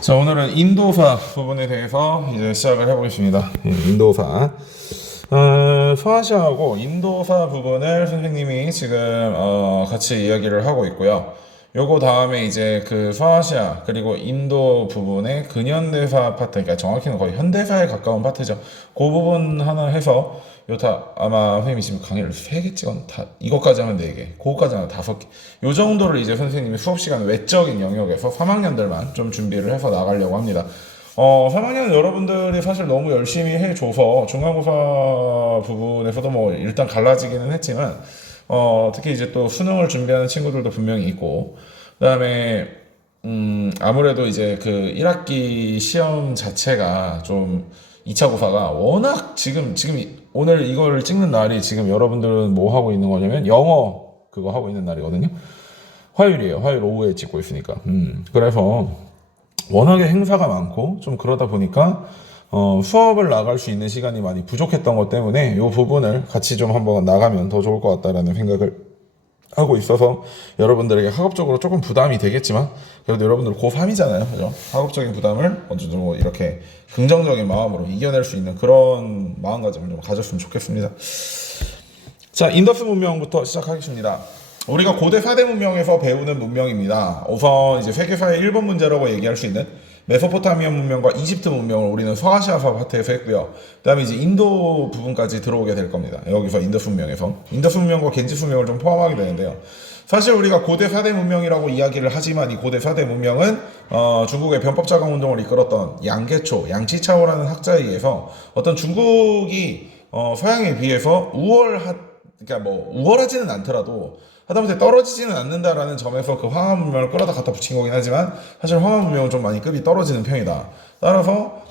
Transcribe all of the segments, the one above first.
자, 오늘은 인도사 부분에 대해서 이제 시작을 해보겠습니다. 인도사. 서아시아하고 인도사 부분을 선생님이 지금 같이 이야기를 하고 있고요. 요거 다음에 이제 그 서아시아 그리고 인도 부분의 근현대사 파트, 그러니까 정확히는 거의 현대사에 가까운 파트죠. 그 부분 하나 해서 요다 아마 선생님이 지금 강의를 3개 찍었나? 다 이것까지 하면 4개, 그거까지 하면 5개. 요 정도를 이제 선생님이 수업 시간 외적인 영역에서 3학년들만 좀 준비를 해서 나가려고 합니다. 3학년 여러분들이 사실 너무 열심히 해줘서 중간고사 부분에서도 뭐 일단 갈라지기는 했지만 특히 이제 또 수능을 준비하는 친구들도 분명히 있고, 그다음에 아무래도 이제 그 1학기 시험 자체가 좀 2차 고사가 워낙 지금 오늘 이걸 찍는 날이 지금 여러분들은 뭐 하고 있는 거냐면 영어 그거 하고 있는 날이거든요. 화요일이에요. 화요일 오후에 찍고 있으니까. 그래서 워낙에 행사가 많고 좀 그러다 보니까 수업을 나갈 수 있는 시간이 많이 부족했던 것 때문에 이 부분을 같이 좀 한번 나가면 더 좋을 것 같다라는 생각을 하고 있어서 여러분들에게 학업적으로 조금 부담이 되겠지만 그래도 여러분들 고3이잖아요. 그죠? 학업적인 부담을 어느 정도 이렇게 긍정적인 마음으로 이겨낼 수 있는 그런 마음가짐을 좀 가졌으면 좋겠습니다. 자, 인더스 문명부터 시작하겠습니다. 우리가 고대 4대 문명에서 배우는 문명입니다. 우선 이제 세계사의 1번 문제라고 얘기할 수 있는 메소포타미아 문명과 이집트 문명을 우리는 서아시아사 파트에서 했고요. 그 다음에 이제 인도 부분까지 들어오게 될 겁니다. 여기서 인더스 문명에서. 인더스 문명과 겐지스 문명을 좀 포함하게 되는데요. 사실 우리가 고대 4대 문명이라고 이야기를 하지만 이 고대 4대 문명은 중국의 변법자강 운동을 이끌었던 양계초, 양치차오라는 학자에 의해서 어떤 중국이 서양에 비해서 그러니까 뭐 우월하지는 않더라도 하다못해 떨어지지는 않는다라는 점에서 그 황하 문명을 끌어다 갖다 붙인 거긴 하지만 사실 황하 문명은 좀 많이 급이 떨어지는 편이다. 따라서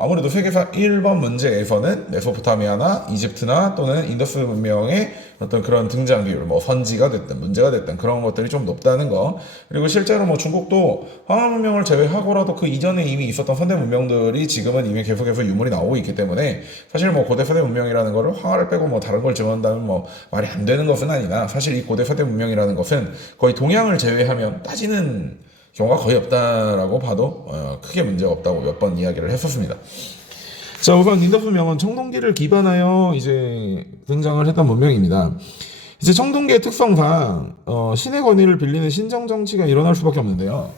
아무래도 세계사 1번 문제에서는 메소포타미아나 이집트나 또는 인더스 문명의 어떤 그런 등장 비율, 뭐 선지가 됐든 문제가 됐든 그런 것들이 좀 높다는 거. 그리고 실제로 뭐 중국도 황하 문명을 제외하고라도 그 이전에 이미 있었던 선대 문명들이 지금은 이미 계속해서 유물이 나오고 있기 때문에 사실 뭐 고대 서대 문명이라는 거를 황하를 빼고 뭐 다른 걸 집어넣는다면 뭐 말이 안 되는 것은 아니나 사실 이 고대 서대 문명이라는 것은 거의 동양을 제외하면 따지는 경우가 거의 없다라고 봐도 크게 문제가 없다고 몇 번 이야기를 했었습니다. 자, 우선 인더스 문명은 청동기를 기반하여 이제 등장을 했던 문명입니다. 이제 청동기의 특성상 신의 권위를 빌리는 신정 정치가 일어날 수밖에 없는데요.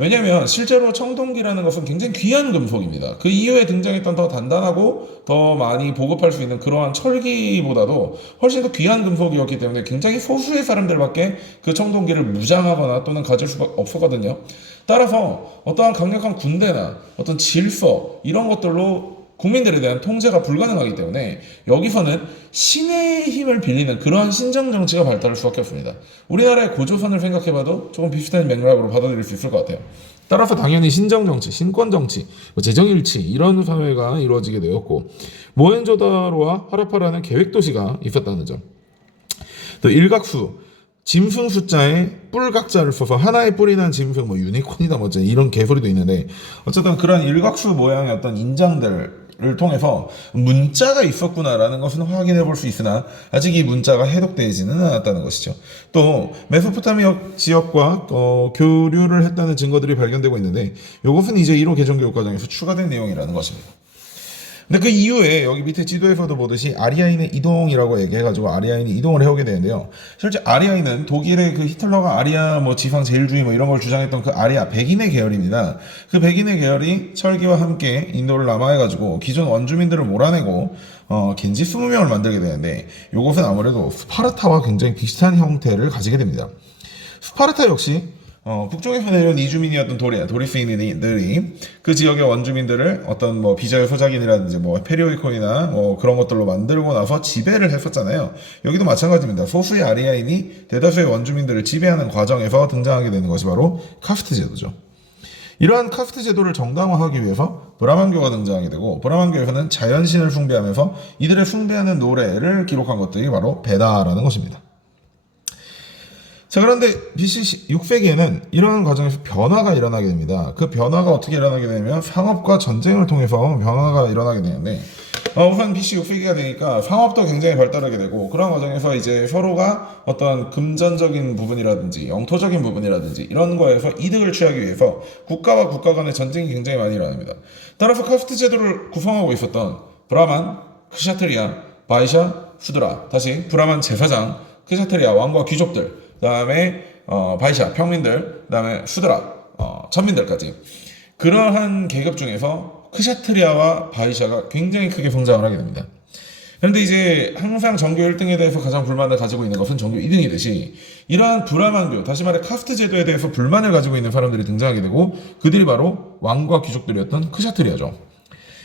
왜냐하면 실제로 청동기라는 것은 굉장히 귀한 금속입니다. 그 이후에 등장했던 더 단단하고 더 많이 보급할 수 있는 그러한 철기보다도 훨씬 더 귀한 금속이었기 때문에 굉장히 소수의 사람들밖에 그 청동기를 무장하거나 또는 가질 수가 없었거든요. 따라서 어떠한 강력한 군대나 어떤 질서 이런 것들로 국민들에 대한 통제가 불가능하기 때문에 여기서는 신의 힘을 빌리는 그러한 신정 정치가 발달할 수밖에 없습니다. 우리나라의 고조선을 생각해봐도 조금 비슷한 맥락으로 받아들일 수 있을 것 같아요. 따라서 당연히 신정 정치, 신권 정치, 재정일치 이런 사회가 이루어지게 되었고 모헨조다로와 하라파라는 계획 도시가 있었다는 점. 또 일각수 짐승 숫자에 뿔각자를 써서 하나의 뿔이 난 짐승, 뭐 유니콘이다 뭐 이런 개소리도 있는데 어쨌든 그런 일각수 모양의 어떤 인장들을 통해서 문자가 있었구나라는 것은 확인해 볼 수 있으나 아직 이 문자가 해독되지는 않았다는 것이죠. 또 메소포타미아 지역과 교류를 했다는 증거들이 발견되고 있는데 이것은 이제 1호 개정교육 과정에서 추가된 내용이라는 것입니다. 근데 그 이후에 여기 밑에 지도에서도 보듯이 아리아인의 이동이라고 얘기해가지고 아리아인이 이동을 해오게 되는데요. 실제 아리아인은 독일의 그 히틀러가 아리아 뭐 지상 제일주의 뭐 이런 걸 주장했던 그 아리아 백인의 계열입니다. 그 백인의 계열이 철기와 함께 인도를 남하해가지고 기존 원주민들을 몰아내고 겐지스 문명을 만들게 되는데 이것은 아무래도 스파르타와 굉장히 비슷한 형태를 가지게 됩니다. 스파르타 역시 북쪽에서 내려온 이주민이었던 도리스인들이 그 지역의 원주민들을 어떤 뭐 비자의 소작인이라든지 뭐 페리오이콘이나 뭐 그런 것들로 만들고 나서 지배를 했었잖아요. 여기도 마찬가지입니다. 소수의 아리아인이 대다수의 원주민들을 지배하는 과정에서 등장하게 되는 것이 바로 카스트 제도죠. 이러한 카스트 제도를 정당화하기 위해서 브라만교가 등장하게 되고 브라만교에서는 자연신을 숭배하면서 이들의 숭배하는 노래를 기록한 것들이 바로 베다라는 것입니다. 자, 그런데 BC 6세기에는 이러한 과정에서 변화가 일어나게 됩니다. 그 변화가 어떻게 일어나게 되냐면 상업과 전쟁을 통해서 변화가 일어나게 되는데 우선 BC 6세기가 되니까 상업도 굉장히 발달하게 되고 그런 과정에서 이제 서로가 어떤 금전적인 부분이라든지 영토적인 부분이라든지 이런 거에서 이득을 취하기 위해서 국가와 국가 간의 전쟁이 굉장히 많이 일어납니다. 따라서 카스트 제도를 구성하고 있었던 브라만, 크샤트리아, 바이샤, 수드라, 다시 브라만 제사장, 크샤트리아 왕과 귀족들, 그다음에 바이샤 평민들, 그다음에 수드라 천민들까지 그러한 계급 중에서 크샤트리아와 바이샤가 굉장히 크게 성장을 하게 됩니다. 그런데 이제 항상 전교 1등에 대해서 가장 불만을 가지고 있는 것은 전교 2등이듯이 이러한 브라만교, 다시 말해 카스트 제도에 대해서 불만을 가지고 있는 사람들이 등장하게 되고 그들이 바로 왕과 귀족들이었던 크샤트리아죠.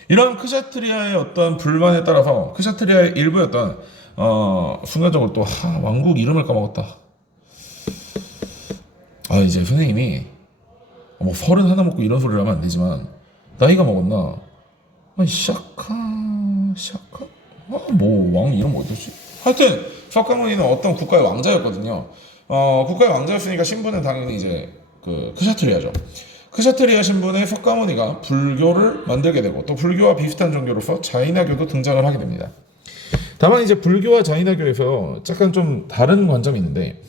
이런 크샤트리아의 어떤 불만에 따라서 크샤트리아의 일부였던 순간적으로 또 왕국 이름을 까먹었다. 이제 선생님이 뭐 31 먹고 이런 소리를 하면 안 되지만 나이가 먹었나? 뭐 왕 이름 뭐였지? 하여튼 샤카무니는 어떤 국가의 왕자였거든요. 국가의 왕자였으니까 신분은 당연히 이제 그 크샤트리아죠. 크샤트리아 신분의 석가모니가 불교를 만들게 되고 또 불교와 비슷한 종교로서 자이나교도 등장을 하게 됩니다. 다만 이제 불교와 자이나교에서 약간 좀 다른 관점이 있는데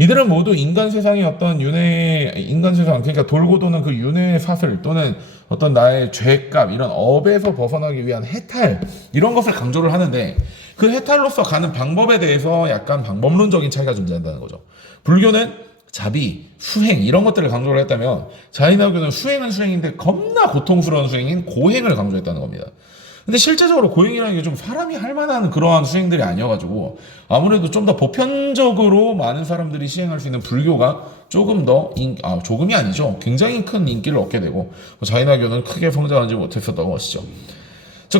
이들은 모두 인간 세상의 어떤 인간 세상, 그러니까 돌고 도는 그 윤회의 사슬 또는 어떤 나의 죄값, 이런 업에서 벗어나기 위한 해탈, 이런 것을 강조를 하는데 그 해탈로서 가는 방법에 대해서 약간 방법론적인 차이가 존재한다는 거죠. 불교는 자비, 수행, 이런 것들을 강조를 했다면 자이나교는 수행은 수행인데 겁나 고통스러운 수행인 고행을 강조했다는 겁니다. 근데 실제적으로 고행이라는 게 좀 사람이 할 만한 그러한 수행들이 아니어가지고 아무래도 좀 더 보편적으로 많은 사람들이 시행할 수 있는 불교가 조금 더 조금이 아니죠. 굉장히 큰 인기를 얻게 되고 자이나교는 크게 성장하지 못했었던 것이죠.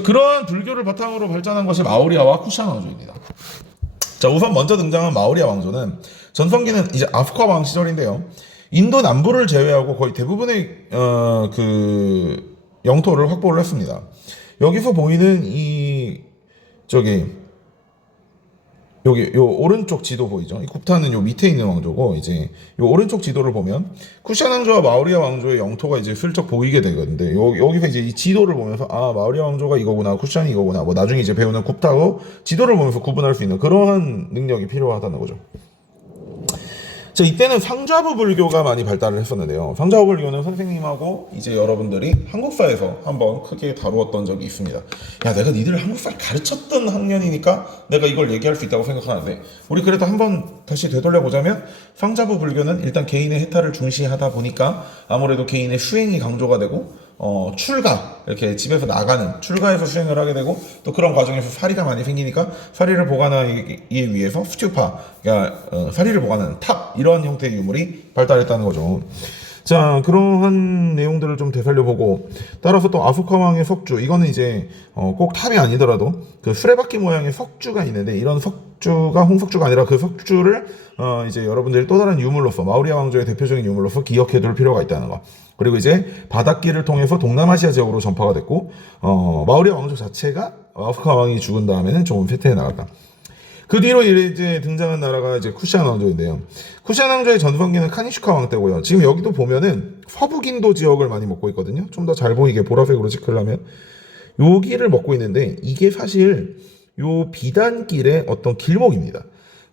그러한 불교를 바탕으로 발전한 것이 마우리아와 쿠샤나 왕조입니다. 자, 우선 먼저 등장한 마우리아 왕조는 전성기는 이제 아프카 왕 시절인데요. 인도 남부를 제외하고 거의 대부분의 그 영토를 확보를 했습니다. 여기서 보이는 여기 요 오른쪽 지도 보이죠? 이 굽타는 요 밑에 있는 왕조고 이제 요 오른쪽 지도를 보면 쿠샤나 왕조와 마우리아 왕조의 영토가 이제 슬쩍 보이게 되거든요. 여기서 이제 이 지도를 보면서 마우리아 왕조가 이거구나, 쿠샤는 이거구나, 뭐 나중에 이제 배우는 굽타고 지도를 보면서 구분할 수 있는 그러한 능력이 필요하다는 거죠. 자, 이때는 상좌부 불교가 많이 발달을 했었는데요. 상좌부 불교는 선생님하고 이제 여러분들이 한국사에서 한번 크게 다루었던 적이 있습니다. 내가 니들을 한국사를 가르쳤던 학년이니까 내가 이걸 얘기할 수 있다고 생각하는데 우리 그래도 한번 다시 되돌려보자면 상좌부 불교는 일단 개인의 해탈을 중시하다 보니까 아무래도 개인의 수행이 강조가 되고 출가, 이렇게 집에서 나가는 출가에서 수행을 하게 되고 또 그런 과정에서 사리가 많이 생기니까 사리를 보관하기 위해서 스튜파, 그러니까 사리를 보관하는 탑, 이런 형태의 유물이 발달했다는 거죠. 자, 그러한 내용들을 좀 되살려보고 따라서 또 아프카 왕의 석주, 이거는 이제 꼭 탑이 아니더라도 그 수레바퀴 모양의 석주가 있는데 이런 석주가 홍석주가 아니라 그 석주를 이제 여러분들이 또 다른 유물로서 마우리아 왕조의 대표적인 유물로서 기억해둘 필요가 있다는 거. 그리고 이제 바닷길을 통해서 동남아시아 지역으로 전파가 됐고 마우리아 왕조 자체가 아프카 왕이 죽은 다음에는 조금 쇠퇴해 나갔다. 그 뒤로 이제 등장한 나라가 이제 쿠샤나 왕조인데요. 쿠샤나 왕조의 전성기는 카니슈카 왕 때고요. 지금 여기도 보면은 서북인도 지역을 많이 먹고 있거든요. 좀 더 잘 보이게 보라색으로 체크를 여기를 먹고 있는데 이게 사실 요 비단길의 어떤 길목입니다.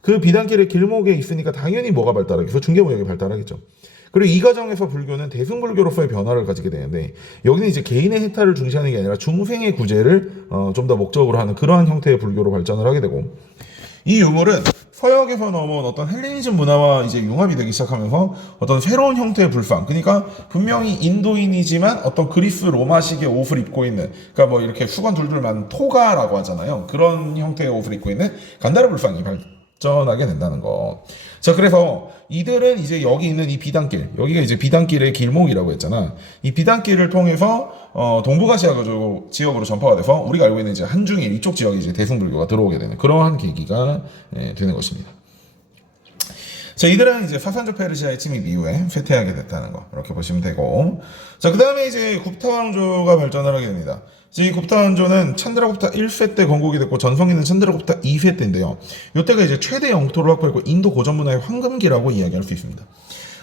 그 비단길의 길목에 있으니까 당연히 뭐가 발달하겠어? 중개무역이 발달하겠죠. 그리고 이 과정에서 불교는 대승불교로서의 변화를 가지게 되는데 여기는 이제 개인의 해탈을 중시하는 게 아니라 중생의 구제를 좀 더 목적으로 하는 그러한 형태의 불교로 발전을 하게 되고 이 유물은 서역에서 넘어온 어떤 헬레니즘 문화와 이제 융합이 되기 시작하면서 어떤 새로운 형태의 불상, 그러니까 분명히 인도인이지만 어떤 그리스 로마식의 옷을 입고 있는, 그러니까 뭐 이렇게 수건 둘둘만 토가라고 하잖아요. 그런 형태의 옷을 입고 있는 간다르 불상이 발전하게 된다는 거. 자, 그래서 이들은 이제 여기 있는 이 비단길, 여기가 이제 비단길의 길목이라고 했잖아. 이 비단길을 통해서 동북아시아 지역으로 전파가 돼서 우리가 알고 있는 이제 한중일 이쪽 지역에 이제 대승불교가 들어오게 되는 그러한 계기가 되는 것입니다. 자, 이들은 이제 사산조 페르시아의 침입 이후에 쇠퇴하게 됐다는 거 이렇게 보시면 되고, 자, 그 다음에 이제 굽타 왕조가 발전을 하게 됩니다. 이 굽타 왕조는 찬드라굽타 1세 때 건국이 됐고 전성기는 찬드라굽타 2세 때인데요. 이때가 이제 최대 영토를 확보했고 인도 고전 문화의 황금기라고 이야기할 수 있습니다.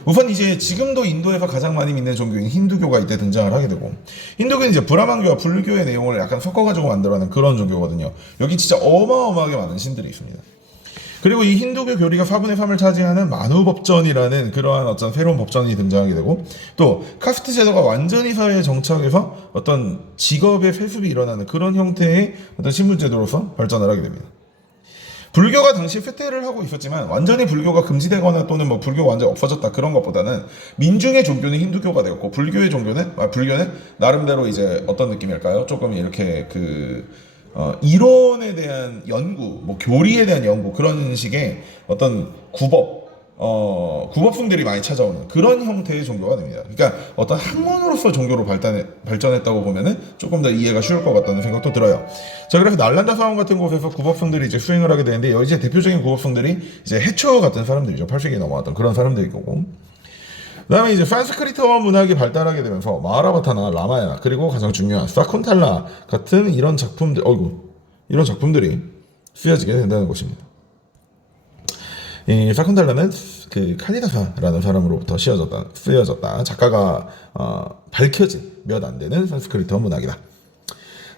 우선 이제 지금도 인도에서 가장 많이 믿는 종교인 힌두교가 이때 등장을 하게 되고, 힌두교는 이제 브라만교와 불교의 내용을 약간 섞어가지고 만들어낸 그런 종교거든요. 여기 진짜 어마어마하게 많은 신들이 있습니다. 그리고 이 힌두교 교리가 4분의 3을 차지하는 만우법전이라는 그러한 어떤 새로운 법전이 등장하게 되고, 또 카스트 제도가 완전히 사회에 정착해서 어떤 직업의 세습이 일어나는 그런 형태의 어떤 신분 제도로서 발전을 하게 됩니다. 불교가 당시 쇠퇴를 하고 있었지만 완전히 불교가 금지되거나 또는 뭐 불교가 완전히 없어졌다 그런 것보다는 민중의 종교는 힌두교가 되었고, 불교는 나름대로 이제 어떤 느낌일까요? 조금 이렇게 이론에 대한 연구, 뭐 교리에 대한 연구, 그런 식의 어떤 구법승들이 많이 찾아오는 그런 형태의 종교가 됩니다. 그러니까 어떤 학문으로서 종교로 발전했다고 보면은 조금 더 이해가 쉬울 것 같다는 생각도 들어요. 자, 그래서 날란다 사원 같은 곳에서 구법승들이 이제 수행을 하게 되는데, 여기 이제 대표적인 구법승들이 이제 해초 같은 사람들이죠. 8세기에 넘어왔던 그런 사람들이고, 그다음에 이제 산스크리트어 문학이 발달하게 되면서 마하라바타나 라마야나, 그리고 가장 중요한 사콘탈라 같은 이런 작품들이 쓰여지게 된다는 것입니다. 이 사콘탈라는 그 칼리다사라는 사람으로부터 쓰여졌다. 작가가 밝혀진 몇 안 되는 산스크리트어 문학이다.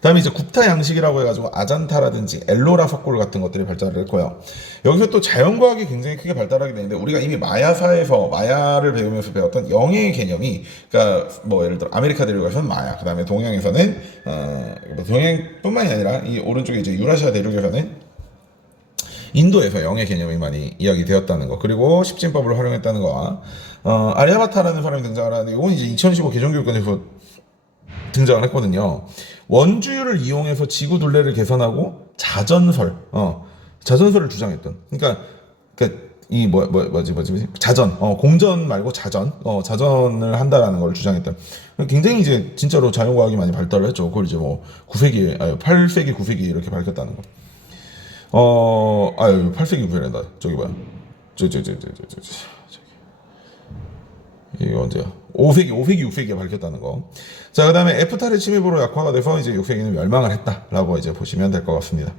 다음에 이제 굽타 양식이라고 해가지고 아잔타라든지 엘로라 석굴 같은 것들이 발달을 했고요. 여기서 또 자연과학이 굉장히 크게 발달하게 되는데, 우리가 이미 마야사에서 마야를 배우면서 배웠던 영의 개념이, 그러니까 뭐 예를 들어 아메리카 대륙에서는 마야, 그 다음에 동양에서는 동양뿐만이 아니라 이 오른쪽에 이제 유라시아 대륙에서는 인도에서 영의 개념이 많이 이야기되었다는 거, 그리고 십진법을 활용했다는 거와 아리아바타라는 사람이 등장을 하는데, 이건 이제 2015 개정교육권에서 등장을 했거든요. 원주율을 이용해서 지구 둘레를 계산하고 자전설을 주장했던, 그러니까 이 자전, 공전 말고 자전을 한다라는 걸 주장했던, 굉장히 이제 진짜로 자연과학이 많이 발달을 했죠. 그걸 이제 뭐 8세기 9세기 이렇게 밝혔다는 거. 8세기 9세기란다. 저기 봐요. 이게 언제야? 5세기 6세기에 밝혔다는 거. 자, 그 다음에 에프탈의 침입으로 약화가 돼서 이제 6세기는 멸망을 했다라고 이제 보시면 될 것 같습니다.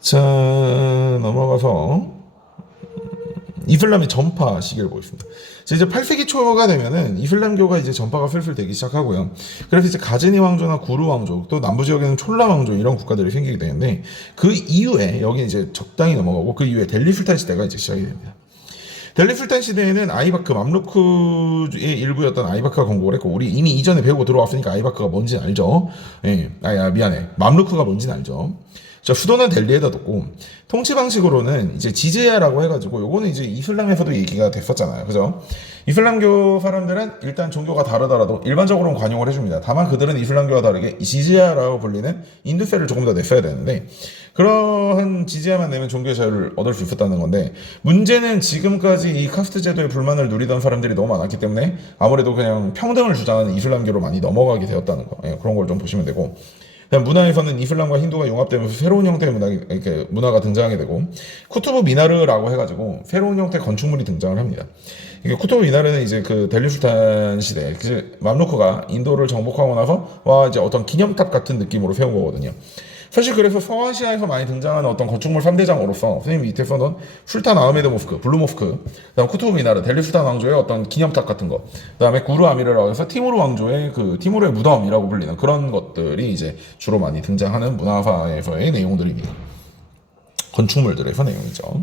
자, 넘어가서 이슬람의 전파 시기를 보겠습니다. 이제 8세기 초가 되면은 이슬람교가 이제 전파가 슬슬 되기 시작하고요. 그래서 이제 가즈니 왕조나 구루 왕조, 또 남부 지역에는 촐라 왕조, 이런 국가들이 생기게 되는데, 그 이후에 여기 이제 적당히 넘어가고, 그 이후에 델리 술탄 시대가 이제 시작이 됩니다. 델리 술탄 시대에는 아이바크, 맘루크의 일부였던 아이바크가 건국을 했고, 우리 이미 이전에 배우고 들어왔으니까 아이바크가 뭔지는 알죠. 미안해. 맘루크가 뭔지는 알죠. 자, 수도는 델리에다 뒀고, 통치 방식으로는 이제 지즈야라고 해가지고, 요거는 이제 이슬람에서도 얘기가 됐었잖아요. 그죠? 이슬람교 사람들은 일단 종교가 다르더라도 일반적으로는 관용을 해줍니다. 다만 그들은 이슬람교와 다르게 지즈야라고 불리는 인두세를 조금 더 냈어야 되는데, 그러한 지지야만 내면 종교의 자유를 얻을 수 있었다는 건데, 문제는 지금까지 이 카스트 제도의 불만을 누리던 사람들이 너무 많았기 때문에 아무래도 그냥 평등을 주장하는 이슬람교로 많이 넘어가게 되었다는 거, 그런 걸 좀 보시면 되고, 문화에서는 이슬람과 힌두가 용합되면서 새로운 형태의 문화가 등장하게 되고, 쿠투브 미나르라고 해가지고 새로운 형태의 건축물이 등장을 합니다. 이게 쿠투브 미나르는 이제 그 델리 술탄 시대, 맘루크가 인도를 정복하고 나서 이제 어떤 기념탑 같은 느낌으로 세운 거거든요. 사실 그래서 서아시아에서 많이 등장하는 어떤 건축물 3대장으로서 선생님 밑에서는 술탄 아흐메드 모스크, 블루 모스크, 그다음 쿠투브 미나르, 델리 술탄 왕조의 어떤 기념탑 같은 거, 그다음에 구루 아미르라고 해서 티무르 왕조의 티무르의 무덤이라고 불리는 그런 것들이 이제 주로 많이 등장하는 문화사에서의 내용들입니다. 건축물들에서 내용이죠.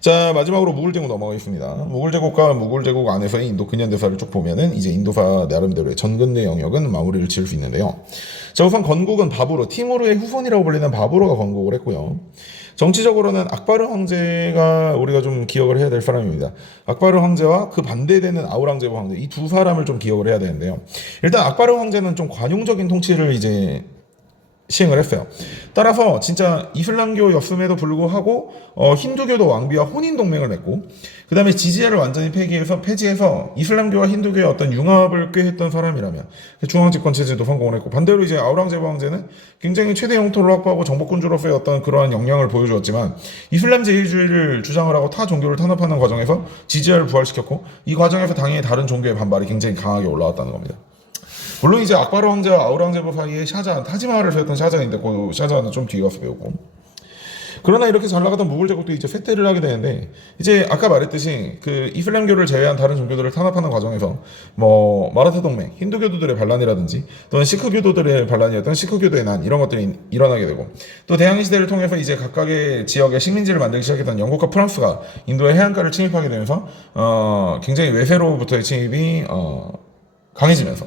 자, 마지막으로 무굴 제국 넘어가겠습니다. 무굴 제국과 무굴 제국 안에서의 인도 근현대사를 쭉 보면은 이제 인도사 나름대로의 전근대 영역은 마무리를 지을 수 있는데요. 자, 우선 건국은 바부로, 티무르의 후손이라고 불리는 바부로가 건국을 했고요. 정치적으로는 악바르 황제가 우리가 좀 기억을 해야 될 사람입니다. 악바르 황제와 그 반대되는 아우랑제브 황제, 이 두 사람을 좀 기억을 해야 되는데요. 일단 악바르 황제는 좀 관용적인 통치를 이제 시행을 했어요. 따라서 진짜 이슬람교였음에도 불구하고 힌두교도 왕비와 혼인 동맹을 맺고, 그 다음에 지지야를 완전히 폐지해서 이슬람교와 힌두교의 어떤 융합을 꾀했던 사람이라면 중앙집권 체제도 성공을 했고, 반대로 이제 아우랑제브 황제는 굉장히 최대 영토를 확보하고 정복군주로서의 어떤 그러한 역량을 보여주었지만, 이슬람 제일주의를 주장을 하고 타 종교를 탄압하는 과정에서 지지야를 부활시켰고, 이 과정에서 당연히 다른 종교의 반발이 굉장히 강하게 올라왔다는 겁니다. 물론 이제 악바르 황제와 아우랑제브 사이에 타지마할을 세웠던 샤자인데, 그 샤자는 좀 뒤에 가서 배우고, 그러나 이렇게 잘 나가던 무굴 제국도 이제 쇠퇴를 하게 되는데, 이제 아까 말했듯이 그 이슬람교를 제외한 다른 종교들을 탄압하는 과정에서 뭐 마라타 동맹, 힌두교도들의 반란이라든지 또는 시크교도들의 반란이었던 시크교도의 난, 이런 것들이 일어나게 되고, 또 대항해 시대를 통해서 이제 각각의 지역의 식민지를 만들기 시작했던 영국과 프랑스가 인도의 해안가를 침입하게 되면서 굉장히 외세로부터의 침입이 강해지면서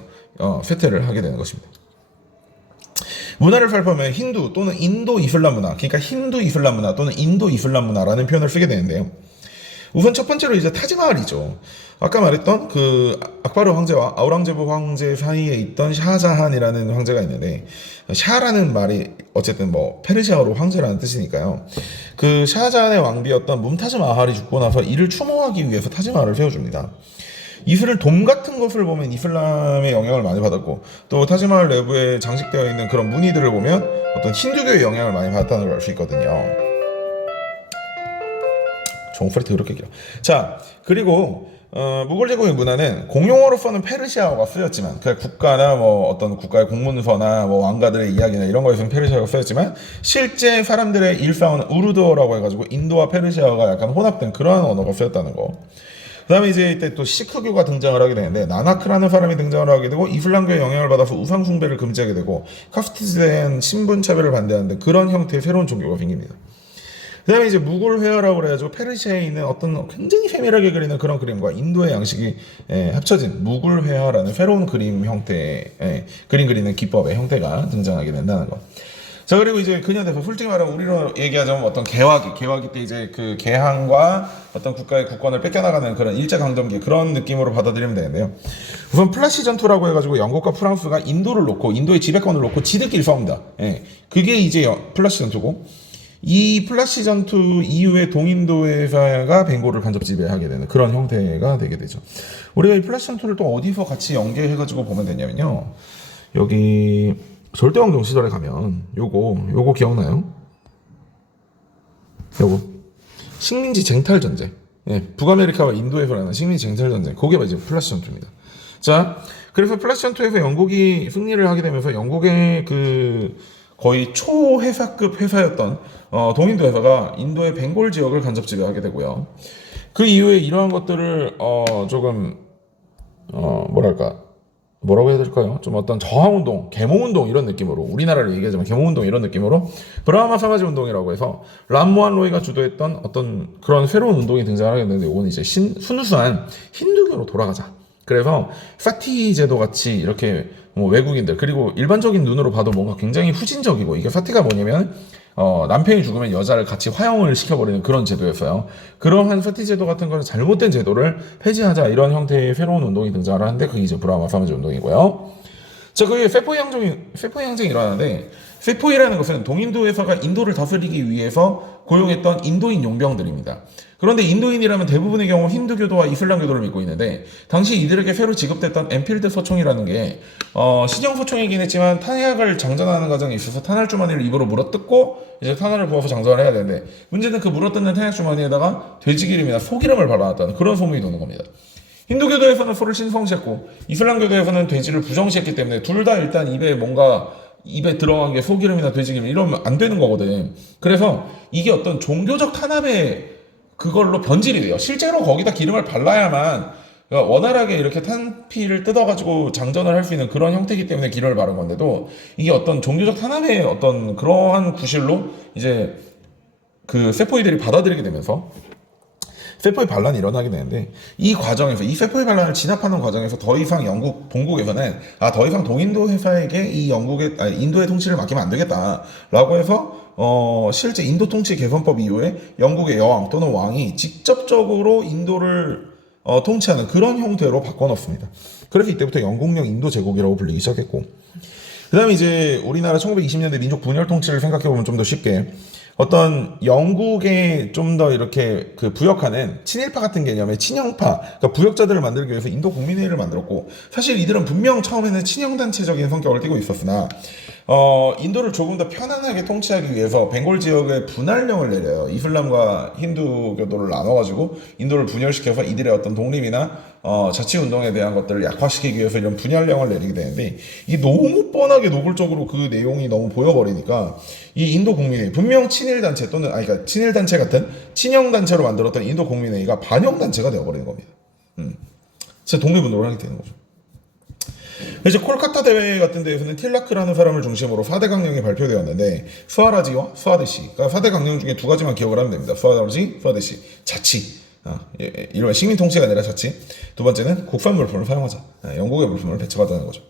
쇠퇴를 하게 되는 것입니다. 문화를 살펴보면 힌두 또는 인도 이슬람 문화, 그러니까 힌두 이슬람 문화 또는 인도 이슬람 문화라는 표현을 쓰게 되는데요. 우선 첫 번째로 이제 타지마할이죠. 아까 말했던 그 악바르 황제와 아우랑제브 황제 사이에 있던 샤자한이라는 황제가 있는데, 샤라는 말이 어쨌든 뭐 페르시아어로 황제라는 뜻이니까요. 그 샤자한의 왕비였던 뭄타즈 마할이 죽고 나서 이를 추모하기 위해서 타지마할을 세워줍니다. 이슬을 돔 같은 것을 보면 이슬람의 영향을 많이 받았고, 또 타지마할 내부에 장식되어 있는 그런 무늬들을 보면 어떤 힌두교의 영향을 많이 받았다는 걸 알 수 있거든요. 종소리 더럽게 길어. 자, 그리고 무굴 제국의 문화는 공용어로서는 페르시아어가 쓰였지만, 그 국가나 뭐 어떤 국가의 공문서나 뭐 왕가들의 이야기나 이런 거에서는 페르시아어가 쓰였지만, 실제 사람들의 일상어는 우르드어라고 해가지고 인도와 페르시아어가 약간 혼합된 그러한 언어가 쓰였다는 거. 그 다음에 이제 이때 또 시크교가 등장을 하게 되는데, 나나크라는 사람이 등장을 하게 되고, 이슬람교의 영향을 받아서 우상숭배를 금지하게 되고, 카스티즈에 대한 신분차별을 반대하는 그런 형태의 새로운 종교가 생깁니다. 그 다음에 이제 무굴 회화라고 그래가지고 페르시아에 있는 어떤 굉장히 세밀하게 그리는 그런 그림과 인도의 양식이 합쳐진 무굴 회화라는 새로운 그림 형태의 그림 그리는 기법의 형태가 등장하게 된다는 것. 자, 그리고 이제 근현대사, 솔직히 말하면 우리로 얘기하자면 어떤 개화기 때 이제 그 개항과 어떤 국가의 국권을 뺏겨나가는 그런 일제강점기 그런 느낌으로 받아들이면 되는데요. 우선 플라시 전투라고 해가지고 영국과 프랑스가 인도를 놓고, 인도의 지배권을 놓고 지들끼리 싸웁니다. 그게 이제 플라시 전투고, 이 플라시 전투 이후에 동인도회사가 벵골을 간접 지배하게 되는 그런 형태가 되게 되죠. 우리가 이 플라시 전투를 또 어디서 같이 연계해가지고 보면 되냐면요. 여기 절대왕정 시절에 가면 요거 기억나요? 요거 식민지 쟁탈 전쟁. 북아메리카와 인도에서 일어난 식민지 쟁탈 전쟁. 그게 이제 플라시 전투입니다. 자, 그래서 플라시 전투에서 영국이 승리를 하게 되면서 영국의 그 거의 초회사급 회사였던 동인도 회사가 인도의 벵골 지역을 간접 지배하게 되고요. 그 이후에 이러한 것들을 조금 뭐라고 해야 될까요? 좀 어떤 저항운동, 계몽운동 이런 느낌으로, 우리나라를 얘기하자면 계몽운동 이런 느낌으로 브라마 사마지 운동이라고 해서 람모한 로이가 주도했던 어떤 그런 새로운 운동이 등장하게 되는데, 이건 이제 순수한 힌두교로 돌아가자. 그래서 사티 제도 같이 이렇게 뭐 외국인들, 그리고 일반적인 눈으로 봐도 뭔가 굉장히 후진적이고, 이게 사티가 뭐냐면 남편이 죽으면 여자를 같이 화형을 시켜버리는 그런 제도였어요. 그러한 사티 제도 같은 거는 잘못된 제도를 폐지하자, 이런 형태의 새로운 운동이 등장을 하는데, 그게 이제 브라마 사마지 운동이고요. 자, 그게 세포이 항쟁이 일어나는데, 세포이라는 것은 동인도 회사가 인도를 다스리기 위해서 고용했던 인도인 용병들입니다. 그런데 인도인이라면 대부분의 경우 힌두교도와 이슬람교도를 믿고 있는데, 당시 이들에게 새로 지급됐던 엔필드 소총이라는 게 신형 소총이긴 했지만 탄약을 장전하는 과정에 있어서 탄알 주머니를 입으로 물어뜯고 이제 탄알을 부어서 장전을 해야 되는데, 문제는 그 물어뜯는 탄약 주머니에다가 돼지기름이나 소기름을 발라놨다는 그런 소문이 도는 겁니다. 힌두교도에서는 소를 신성시했고 이슬람교도에서는 돼지를 부정시했기 때문에 둘 다 일단 입에 들어간 게 소기름이나 돼지기름 이러면 안 되는 거거든. 그래서 이게 어떤 종교적 탄압의 그걸로 변질이 돼요. 실제로 거기다 기름을 발라야만, 그러니까 원활하게 이렇게 탄피를 뜯어가지고 장전을 할 수 있는 그런 형태이기 때문에 기름을 바른 건데도, 이게 어떤 종교적 탄압의 어떤 그러한 구실로 이제 그 세포이들이 받아들이게 되면서 세포의 반란이 일어나게 되는데, 이 과정에서, 이 세포의 반란을 진압하는 과정에서 더 이상 영국 본국에서는 더 이상 동인도 회사에게 인도의 통치를 맡기면 안 되겠다라고 해서 실제 인도 통치 개선법 이후에 영국의 여왕 또는 왕이 직접적으로 인도를 통치하는 그런 형태로 바꿔놓습니다. 그래서 이때부터 영국령 인도 제국이라고 불리기 시작했고, 그 다음에 이제 우리나라 1920년대 민족 분열 통치를 생각해보면 좀 더 쉽게, 어떤 영국에 좀 더 이렇게 그 부역하는 친일파 같은 개념의 친형파, 그러니까 부역자들을 만들기 위해서 인도 국민회의를 만들었고, 사실 이들은 분명 처음에는 친형단체적인 성격을 띠고 있었으나 인도를 조금 더 편안하게 통치하기 위해서 벵골 지역에 분할령을 내려요. 이슬람과 힌두교도를 나눠가지고 인도를 분열시켜서 이들의 어떤 독립이나 자치 운동에 대한 것들을 약화시키기 위해서 이런 분할령을 내리게 되는데, 이 너무 뻔하게 노골적으로 그 내용이 너무 보여버리니까 이 인도 국민회의, 분명 친일 단체 또는 그러니까 친일 단체 같은 친형 단체로 만들었던 인도 국민회의가 반영 단체가 되어버리는 겁니다. 진짜 독립운동을 하게 되는 거죠. 이제 콜카타 대회 같은 데에서는 틸라크라는 사람을 중심으로 4대 강령이 발표되었는데, 스와라지와 스와데시, 그러니까 4대 강령 중에 두 가지만 기억을 하면 됩니다. 스와라지, 스와데시, 자치. 일반 식민 통치가 아니라 자치. 두 번째는 국산 물품을 사용하자. 영국의 물품을 배척하자는 거죠.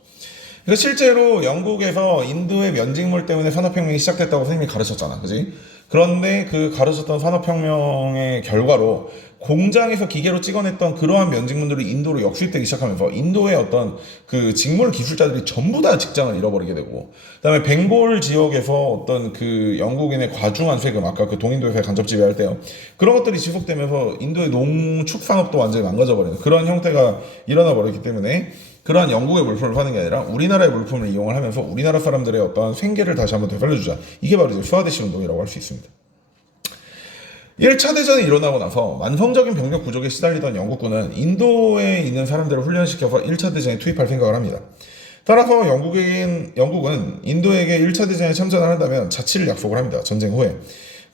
그러니까 실제로 영국에서 인도의 면직물 때문에 산업혁명이 시작됐다고 선생님이 가르쳤잖아, 그지? 그런데 그 가르쳤던 산업혁명의 결과로 공장에서 기계로 찍어냈던 그러한 면직물들이 인도로 역수입되기 시작하면서 인도의 어떤 그 직물 기술자들이 전부 다 직장을 잃어버리게 되고, 그다음에 벵골 지역에서 어떤 그 영국인의 과중한 세금, 아까 그 동인도에서 간접 지배할 때요, 그런 것들이 지속되면서 인도의 농축 산업도 완전히 망가져버리는 그런 형태가 일어나 버렸기 때문에, 그러한 영국의 물품을 파는 게 아니라 우리나라의 물품을 이용을 하면서 우리나라 사람들의 어떤 생계를 다시 한번 되살려주자. 이게 바로 이제 스와데시 운동이라고 할 수 있습니다. 1차 대전이 일어나고 나서 완성적인 병력 부족에 시달리던 영국군은 인도에 있는 사람들을 훈련시켜서 1차 대전에 투입할 생각을 합니다. 따라서 영국은 인도에게 1차 대전에 참전을 한다면 자치를 약속을 합니다. 전쟁 후에.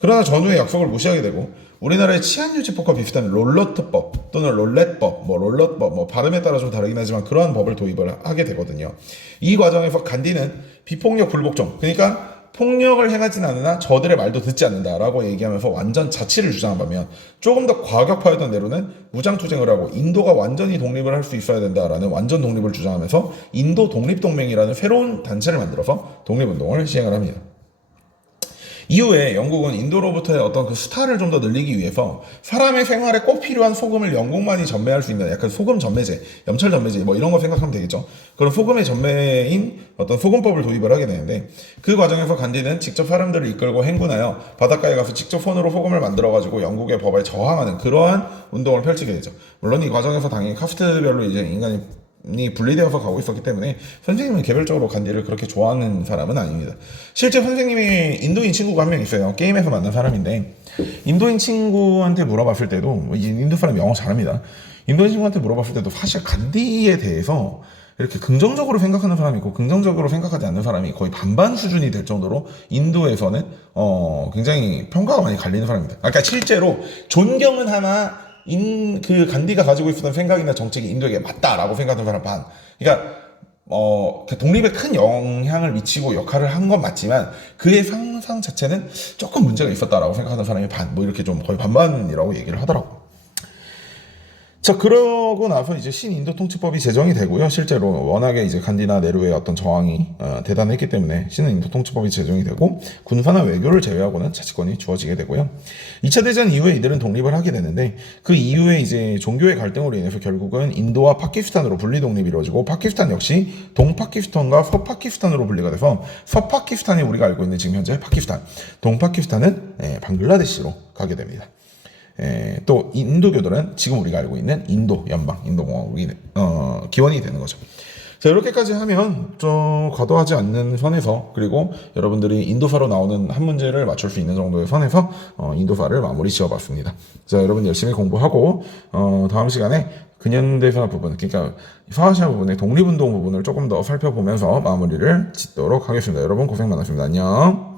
그러나 전후의 약속을 무시하게 되고, 우리나라의 치안유지법과 비슷한 롤러트법 또는 롤렛법, 롤럿법, 발음에 따라 좀 다르긴 하지만 그러한 법을 도입을 하게 되거든요. 이 과정에서 간디는 비폭력 불복종, 그러니까 폭력을 행하진 않으나 저들의 말도 듣지 않는다라고 얘기하면서 완전 자치를 주장한 반면, 조금 더 과격파였던 내로는 무장투쟁을 하고 인도가 완전히 독립을 할 수 있어야 된다라는 완전 독립을 주장하면서 인도 독립동맹이라는 새로운 단체를 만들어서 독립운동을 시행을 합니다. 이후에 영국은 인도로부터의 어떤 그 수탈을 좀 더 늘리기 위해서 사람의 생활에 꼭 필요한 소금을 영국만이 전매할 수 있는 약간 소금 전매제, 염찰 전매제 이런 거 생각하면 되겠죠. 그런 소금의 전매인 어떤 소금법을 도입을 하게 되는데, 그 과정에서 간디는 직접 사람들을 이끌고 행군하여 바닷가에 가서 직접 손으로 소금을 만들어가지고 영국의 법에 저항하는 그러한 운동을 펼치게 되죠. 물론 이 과정에서 당연히 카스트별로 이제 인간이 분리되어서 가고 있었기 때문에 선생님은 개별적으로 간디를 그렇게 좋아하는 사람은 아닙니다. 실제 선생님이 인도인 친구가 한 명 있어요. 게임에서 만난 사람인데, 인도인 친구한테 물어봤을 때도, 인도 사람 영어 잘합니다. 인도인 친구한테 물어봤을 때도 사실 간디에 대해서 이렇게 긍정적으로 생각하는 사람이 있고 긍정적으로 생각하지 않는 사람이 거의 반반 수준이 될 정도로 인도에서는 굉장히 평가가 많이 갈리는 사람입니다. 그러니까 실제로 존경은 하나, 그 간디가 가지고 있었던 생각이나 정책이 인도에게 맞다라고 생각하는 사람 반. 그러니까 독립에 큰 영향을 미치고 역할을 한 건 맞지만 그의 상상 자체는 조금 문제가 있었다라고 생각하는 사람이 반, 이렇게 좀 거의 반반이라고 얘기를 하더라고. 자, 그러고 나서 이제 신인도 통치법이 제정이 되고요. 실제로 워낙에 이제 간디나 네루의 어떤 저항이 대단했기 때문에 신인도 통치법이 제정이 되고, 군사나 외교를 제외하고는 자치권이 주어지게 되고요. 2차 대전 이후에 이들은 독립을 하게 되는데, 그 이후에 이제 종교의 갈등으로 인해서 결국은 인도와 파키스탄으로 분리 독립이 이루어지고, 파키스탄 역시 동파키스탄과 서파키스탄으로 분리가 돼서, 서파키스탄이 우리가 알고 있는 지금 현재 파키스탄, 동파키스탄은 방글라데시로 가게 됩니다. 또 인도교들은 지금 우리가 알고 있는 인도 연방, 인도공화국이 기원이 되는 거죠. 자, 이렇게까지 하면 좀 과도하지 않는 선에서, 그리고 여러분들이 인도사로 나오는 한 문제를 맞출 수 있는 정도의 선에서 인도사를 마무리 지어봤습니다. 자, 여러분 열심히 공부하고 다음 시간에 근현대사 부분, 그러니까 서아시아 부분의 독립운동 부분을 조금 더 살펴보면서 마무리를 짓도록 하겠습니다. 여러분 고생 많으셨습니다. 안녕.